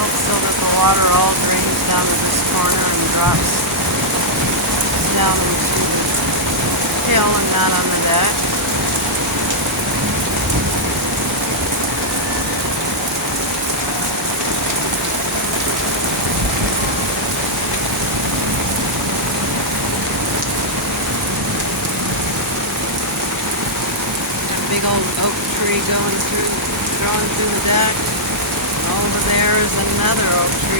field so that the water all drains down to this corner and drops down into the hill and not on the deck. Big old oak tree growing through the deck. Over there is another oak tree